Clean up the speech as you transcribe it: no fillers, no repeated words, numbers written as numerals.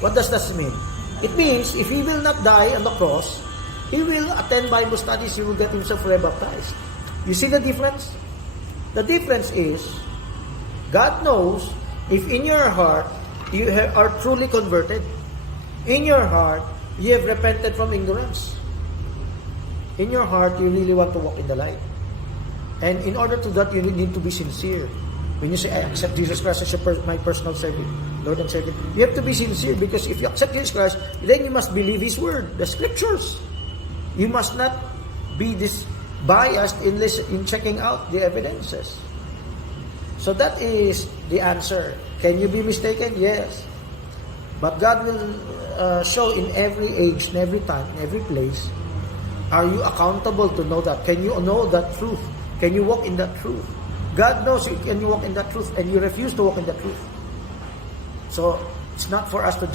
What does that mean? It means if he will not die on the cross, he will attend Bible studies, he will get himself rebaptized. You see the difference? The difference is, God knows if in your heart you are truly converted. In your heart, you have repented from ignorance. In your heart, you really want to walk in the light. And in order to that, you need to be sincere. When you say, I accept Jesus Christ as my personal Savior, Lord and Savior, you have to be sincere, because if you accept Jesus Christ, then you must believe His Word, the Scriptures. You must not be biased in checking out the evidences. So that is the answer. Can you be mistaken? Yes. But God will show in every age, in every time, in every place. Are you accountable to know that? Can you know that truth? Can you walk in that truth? God knows you can walk in that truth, and you refuse to walk in that truth. So it's not for us to